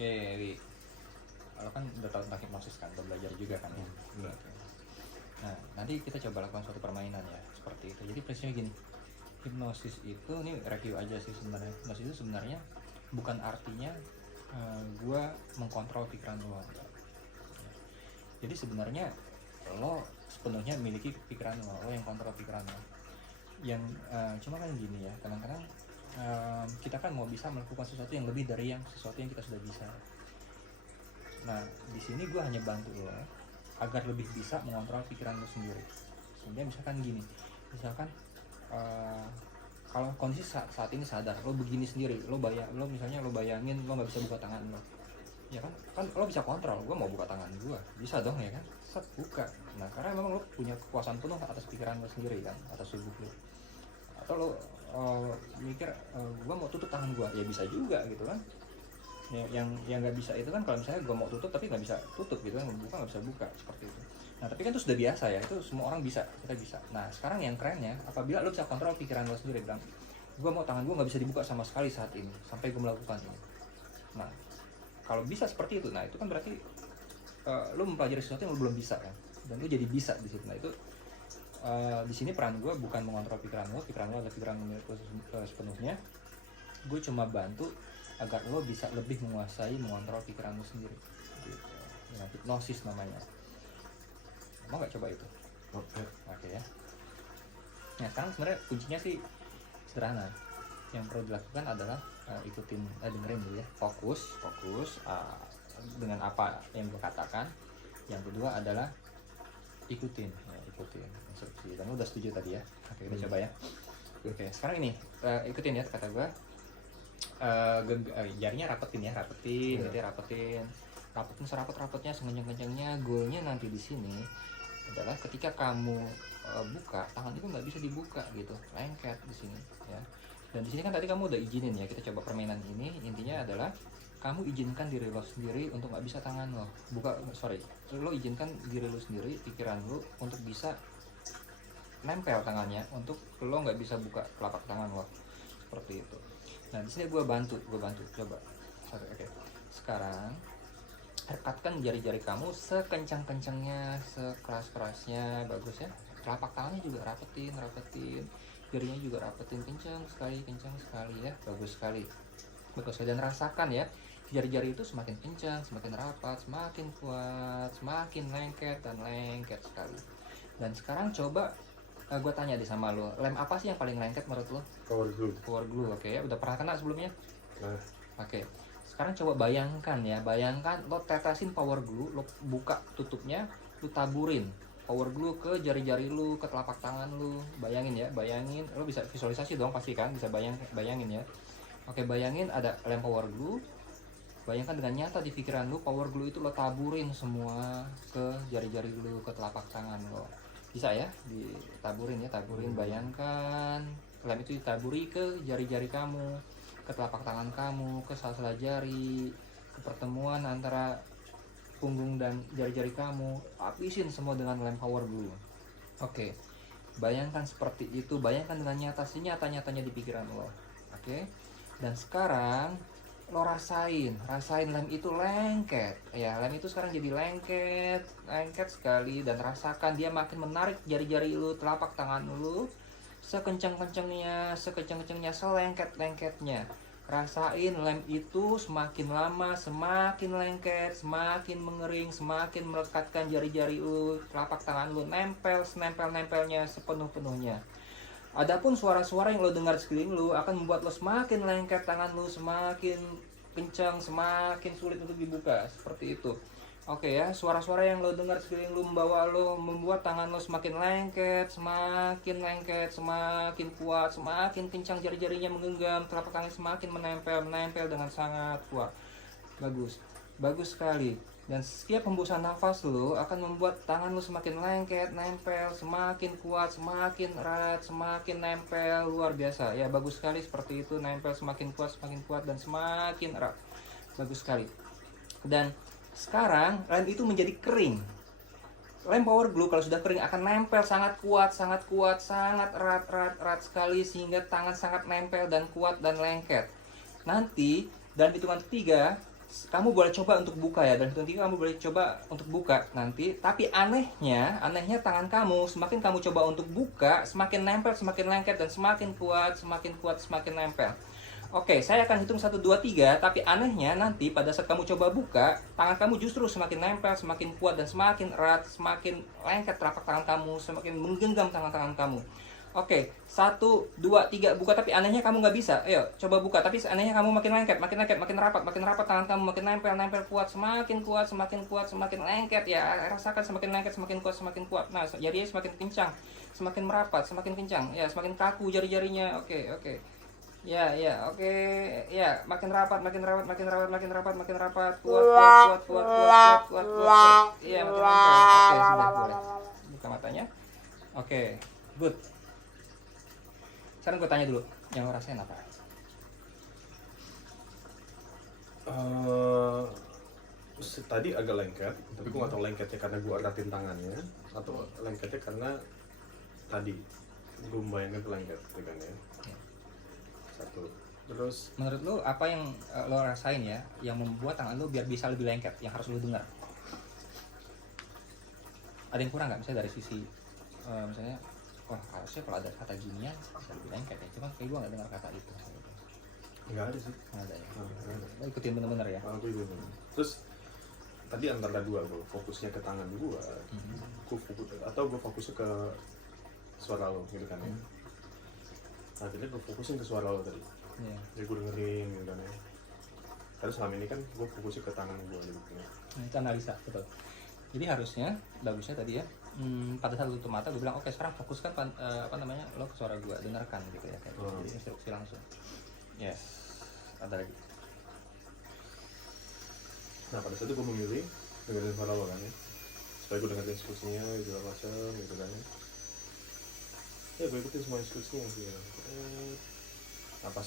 Oke, Wi. Lo kan udah tahu tentang hipnosis kan, udah belajar juga kan ya. Oke. Nah, nanti kita coba lakukan suatu permainan ya, seperti itu. Jadi prinsipnya gini, hipnosis itu, ini review aja sih sebenarnya. Hipnosis itu sebenarnya bukan artinya gue mengkontrol pikiran lo. Jadi sebenarnya lo sepenuhnya memiliki pikiran lo yang kontrol pikiran lo. Yang cuma kan gini ya, kadang-kadang kita kan mau bisa melakukan sesuatu yang lebih dari sesuatu yang kita sudah bisa. Nah, di sini gue hanya bantu lo agar lebih bisa mengontrol pikiran lo sendiri. Sehingga misalkan gini, misalkan kalau kondisi saat ini sadar lo begini sendiri, lo misalnya lo bayangin lo nggak bisa buka tangan lo, ya kan lo bisa kontrol, gue mau buka tangan gue bisa dong ya kan, set buka. Nah, karena memang lo punya kekuasaan penuh atas pikiran lo sendiri kan, atas tubuh lo. Atau lo mikir gue mau tutup tangan gue, ya bisa juga gitu kan. Yang nggak bisa itu kan kalau misalnya gue mau tutup tapi nggak bisa tutup gitu kan, buka nggak bisa buka, seperti itu. Nah, tapi kan itu sudah biasa ya, itu semua orang bisa, kita bisa. Nah, sekarang yang kerennya apabila lo bisa kontrol pikiran lo sendiri, bilang gue mau tangan gue nggak bisa dibuka sama sekali saat ini sampai gue melakukan ini. Nah, kalau bisa seperti itu, nah itu kan berarti lo mempelajari sesuatu yang lo belum bisa kan, dan lo jadi bisa di situ. Nah, itu di sini peran gue bukan mengontrol pikiran lo adalah pikiran lo sepenuhnya. Gue cuma bantu agar lo bisa lebih mengontrol pikiran lo sendiri gitu. Nah, hipnosis namanya. Mau nggak coba itu? Oke ya. Nah, sekarang sebenarnya kuncinya sih sederhana. Yang perlu dilakukan adalah dengerin dulu ya, fokus dengan apa yang gue katakan. Yang kedua adalah ikutin instruksi. Dan lu udah setuju tadi ya. Oke, kita coba ya. Oke, sekarang ini ikutin ya kata gue. Jarinya rapetin gitu ya, rapetin serapet-rapetnya, sengenceng-kencengnya. Goalnya nanti di sini adalah ketika kamu buka tangan itu nggak bisa dibuka gitu, lengket di sini ya. Dan di sini kan tadi kamu udah izinin ya, kita coba permainan ini. Intinya adalah kamu izinkan diri lo sendiri untuk nggak bisa tangan lo lo izinkan diri lo sendiri, pikiran lo untuk bisa nempel tangannya, untuk lo nggak bisa buka telapak tangan lo, seperti itu. Nah, di sini gue bantu coba. Oke. Sekarang rekatkan jari-jari kamu sekencang-kencangnya, sekeras-kerasnya, bagus ya. Telapak tangannya juga rapetin, jarinya juga rapetin, kencang sekali ya, bagus sekali. Dan rasakan ya, jari-jari itu semakin kencang, semakin rapat, semakin kuat, semakin lengket sekali. Dan sekarang coba gue tanya deh sama lo, lem apa sih yang paling lengket menurut lo? Power glue, oke ya. Udah pernah kena sebelumnya? Oke. Sekarang coba bayangkan lo tetesin power glue, lo buka tutupnya, lo taburin power glue ke jari-jari lu, ke telapak tangan lu. Bayangin, lo bisa visualisasi dong pasti kan, bisa bayangin ya. Oke, bayangin ada lem power glue. Bayangkan dengan nyata di pikiran lu, power glue itu lo taburin semua ke jari-jari lu, ke telapak tangan lo. Bisa ya, ditaburin. Bayangkan lem itu ditaburi ke jari-jari kamu, ke telapak tangan kamu, ke sela-sela jari, ke pertemuan antara punggung dan jari-jari kamu. Habisin semua dengan lem power glue. Oke, bayangkan seperti itu. Bayangkan dengan nyata-nyatanya di pikiran lo. Oke, dan sekarang lo rasain lem itu lengket ya. Lem itu sekarang jadi lengket sekali. Dan rasakan dia makin menarik jari-jari lu, telapak tangan lu, sekencang-kencangnya, selengket-lengketnya. Rasain lem itu semakin lama semakin lengket, semakin mengering, semakin melekatkan jari-jari lu, telapak tangan lu, nempelnya sepenuh-penuhnya. Adapun suara-suara yang lo dengar di sekeliling lu akan membuat lo semakin lengket tangan lu, semakin kencang, semakin sulit untuk dibuka, seperti itu. Oke ya, suara-suara yang lo dengar di sekeliling lu membuat tangan lo semakin lengket, semakin kuat, semakin kencang jari-jarinya menggenggam, telapak tangan semakin menempel dengan sangat kuat. Bagus sekali. Dan setiap hembusan nafas lo akan membuat tangan lo semakin lengket, nempel, semakin kuat, semakin erat, semakin nempel, luar biasa. Ya, bagus sekali seperti itu, nempel semakin kuat dan semakin erat. Bagus sekali. Dan sekarang lem itu menjadi kering. Lem power glue kalau sudah kering akan nempel sangat kuat, sangat erat sekali, sehingga tangan sangat nempel dan kuat dan lengket. Nanti dalam hitungan 3, kamu boleh coba untuk buka ya, dan nanti kamu boleh coba untuk buka nanti. Tapi anehnya tangan kamu semakin kamu coba untuk buka, semakin nempel, semakin lengket, dan semakin kuat, semakin nempel. Oke, saya akan hitung 1, 2, 3. Tapi anehnya nanti pada saat kamu coba buka, tangan kamu justru semakin nempel, semakin kuat, dan semakin erat, semakin lengket telapak tangan kamu, semakin menggenggam tangan-tangan kamu. Oke, 1, 2, 3 buka, tapi anehnya kamu nggak bisa. Ayo, coba buka, tapi anehnya kamu makin lengket, makin rapat tangan kamu, makin nempel kuat, semakin lengket ya. Rasakan semakin lengket, semakin kuat. Nah, jarinya semakin kencang, semakin merapat, semakin kencang. Ya, semakin kaku jari-jarinya. Oke. Ya, oke. Ya, makin rapat. Kuat. Iya, makin lengket. Oke, sudah boleh. Buka matanya. Oke, good. Sekarang gue tanya dulu, yang lo rasain apa? Tadi agak lengket, tapi gue gak tau lengketnya karena gue aratin tangannya atau lengketnya karena tadi gue membayangkan lengket kan ya. Satu. Terus menurut lo apa yang lo rasain ya, yang membuat tangan lo biar bisa lebih lengket, yang harus lo dengar? Ada yang kurang nggak, misalnya dari sisi misalnya, wah harusnya kalau ada kata ginian bisa lebih lengket ya, cuma kayak gue nggak dengar kata itu. nggak ada sih. Nggak ada ya. Lo ikutin bener-bener ya. Aku ikutin. Terus tadi antara dua, gue fokusnya ke tangan gue, gue fokusnya ke suara lo gitu kan ya. Akhirnya gue fokusin ke suara lo tadi. Jadi gue dengerin gitu kan ya. Karena selama ini kan gue fokusnya ke tangan gue gitu. Nah, itu analisa, betul. Jadi harusnya bagusnya tadi ya, pada saat tutup mata gue bilang oke, sekarang fokuskan lo ke suara gue, dengarkan gitu ya, kayak gitu. Jadi instruksi langsung. Yes. Ada lagi. Nah pada saat itu gue memilih dengerin suara lo kan ya, supaya gue dengerin instruksinya gitu macam gitu kan ya. Ya gue ikutin semua instruksinya gitu kan. Nah pas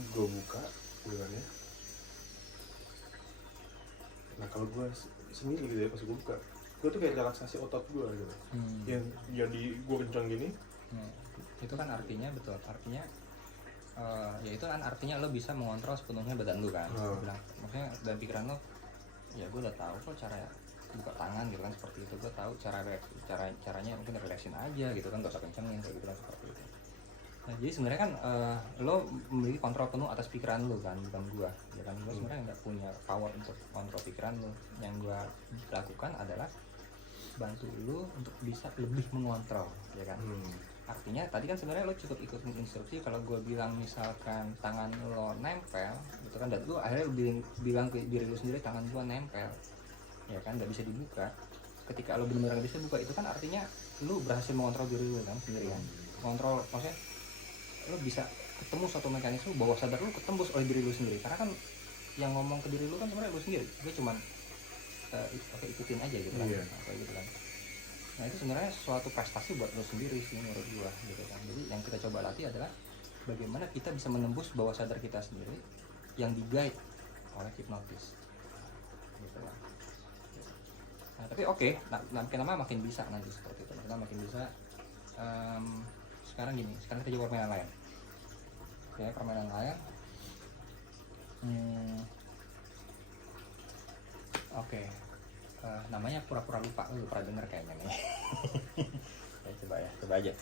gue buka gitu kan ya. Nah kalau gue sendiri gitu ya, pas gue buka, gue tuh kayak relaksasi otot gue gitu. Yang jadi gue kencang gini. Itu kan artinya, betul, artinya ya itu kan artinya lo bisa mengontrol sepenuhnya badan lo kan. Bilang, maksudnya dalam pikiran lo, ya gue udah tahu kok cara buka tangan gitu kan, seperti itu. Gue tahu caranya mungkin relaksin aja gitu kan, gak usah kencengin kayak gitu kan, seperti itu. Nah jadi sebenarnya kan lo memiliki kontrol penuh atas pikiran lo kan, bukan gue ya kan. Gue sebenarnya nggak punya power untuk kontrol pikiran lo. Yang gue lakukan adalah bantu lo untuk bisa lebih mengontrol ya kan. Artinya tadi kan sebenarnya lo cukup ikutin instruksi. Kalau gue bilang misalkan tangan lo nempel gitu kan, dan lo akhirnya lo bilang ke diri lo sendiri, tangan gue nempel ya kan, nggak bisa dibuka. Ketika lo benar-benar nggak bisa buka, itu kan artinya lo berhasil mengontrol diri lo kan sendiri kan. Kontrol, maksudnya lo bisa ketemu suatu mekanisme bawah sadar lo ketembus oleh diri lo sendiri. Karena kan yang ngomong ke diri lo kan sebenarnya lo sendiri. Gue cuman ikutin aja gitu kan, kayak gitu kan. Nah itu sebenarnya suatu prestasi buat lo sendiri sih menurut gua gitu kan. Jadi yang kita coba latih adalah bagaimana kita bisa menembus bawah sadar kita sendiri yang di-guide oleh hipnotis gitu lah. Nah tapi oke, makin lama makin bisa nanti seperti itu. Makin bisa. Sekarang gini, sekarang kita coba permainan lain. Oke, permainan lain. Oke. Namanya pura-pura lupa. Lu pernah denger kayaknya nih. Coba aja.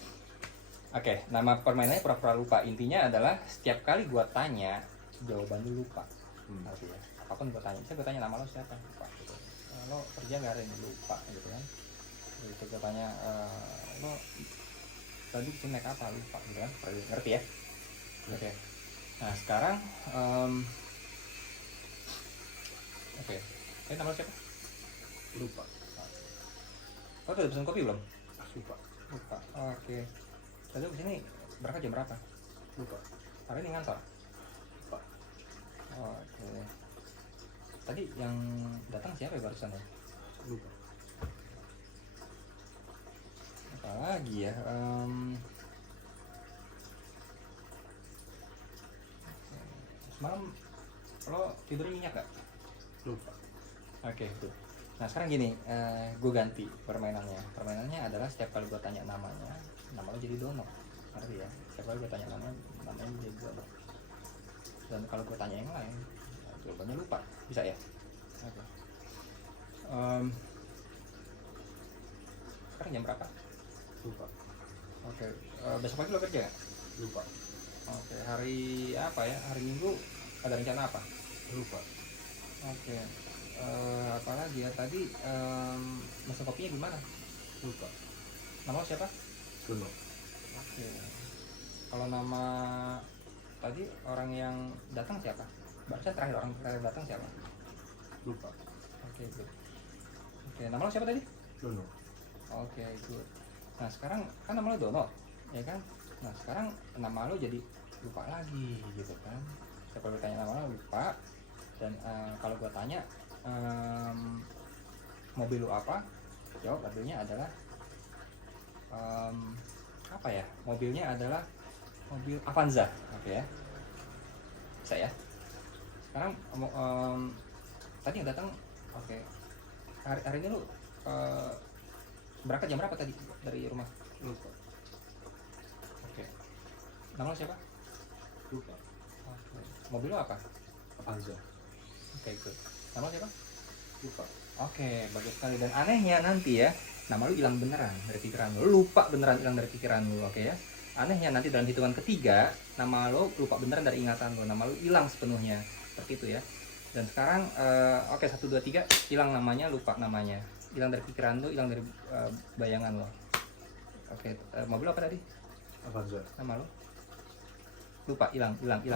Oke, nama permainannya pura-pura lupa. Intinya adalah setiap kali gua tanya, jawaban lu lupa. Artinya apapun gua tanya, misalnya gua tanya nama lo siapa, lupa gitu. Lo kerja nggak hari ini, lupa gitu kan. Gitu gua tanya, lo tadi kesini naik apa, lupa gitu kan. Ngerti ya? Oke. Nah sekarang oke, nama lo siapa? Lupa. Oh, udah pesan kopi belum? Lupa. Oke. Tadi kesini berangkat jam berapa? Lupa. Hari ini ngantor? Lupa. Oke. Tadi yang datang siapa ya barusan ya? Lupa. Apa lagi ya? Semalam lo tidurnya nyenyak gak? Lupa. Oke, tuh. Nah sekarang gini, gue ganti permainannya. Permainannya adalah setiap kali gue tanya namanya, nama lo jadi Dono. Ngerti ya? Setiap kali gue tanya namanya jadi Dono. Dan kalau gue tanya yang lain, itu Jawabannya lupa. Bisa ya? Oke. Sekarang jam berapa? Lupa. Oke. Besok pagi lo kerja nggak? Lupa. Oke. Hari apa ya? Hari Minggu ada rencana apa? Lupa. Oke. Apalagi ya tadi mesen kopinya gimana? Lupa. Nama lo siapa? Dono. Oke. Kalau nama tadi orang yang datang siapa? Barusan terakhir orang terakhir datang siapa? Lupa. Oke, good. Oke, nama lo siapa tadi? Dono. Oke, good. Nah sekarang kan nama lo Dono, ya kan? Nah sekarang nama lo jadi lupa lagi gitu kan? Saya perlu tanya nama lo lupa. Dan kalau gua tanya mobil lo apa? Jawab mobilnya adalah apa ya? Mobilnya adalah mobil Avanza, oke ya? Bisa ya? Sekarang tadi yang datang, oke. Hari ini lu berangkat jam berapa tadi dari rumah? Lupa. Oke. Nama lo siapa? Lupa. Oke. Mobil lo apa? Avanza. Oke, good. Nama lo siapa? Lupa. Oke, bagus sekali. Dan anehnya nanti ya, nama lu hilang beneran dari pikiran lu. Lu lupa beneran hilang dari pikiran lu, oke ya? Anehnya nanti dalam hitungan ketiga, nama lu lupa beneran dari ingatan lu. Nama lu hilang sepenuhnya. Seperti itu ya. Dan sekarang, oke, 1, 2, 3, hilang namanya, lupa namanya. Hilang dari pikiran lu, hilang dari bayangan lu. Oke, mobil apa tadi? Avanza. Nama lu? Lupa, hilang,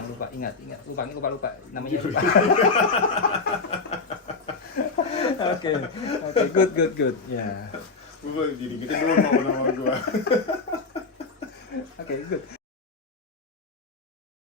lupa, ingat, lupa, namanya lupa. Oke, good, ya. Gue jadi gitu dulu mau nama gue. Oke, good.